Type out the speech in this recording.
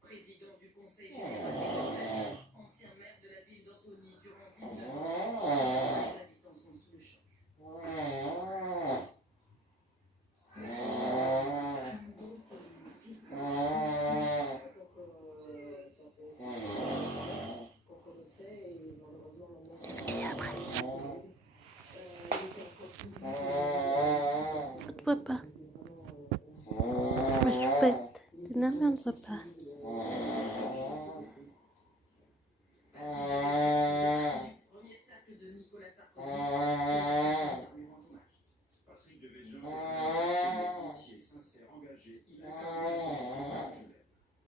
Président du Conseil général des Français, ancien maire de la ville d'Antony durant 19 ans. Les habitants sont sous le choc. Et après, on ne voit pas. Ma choupette, tu n'en voit pas.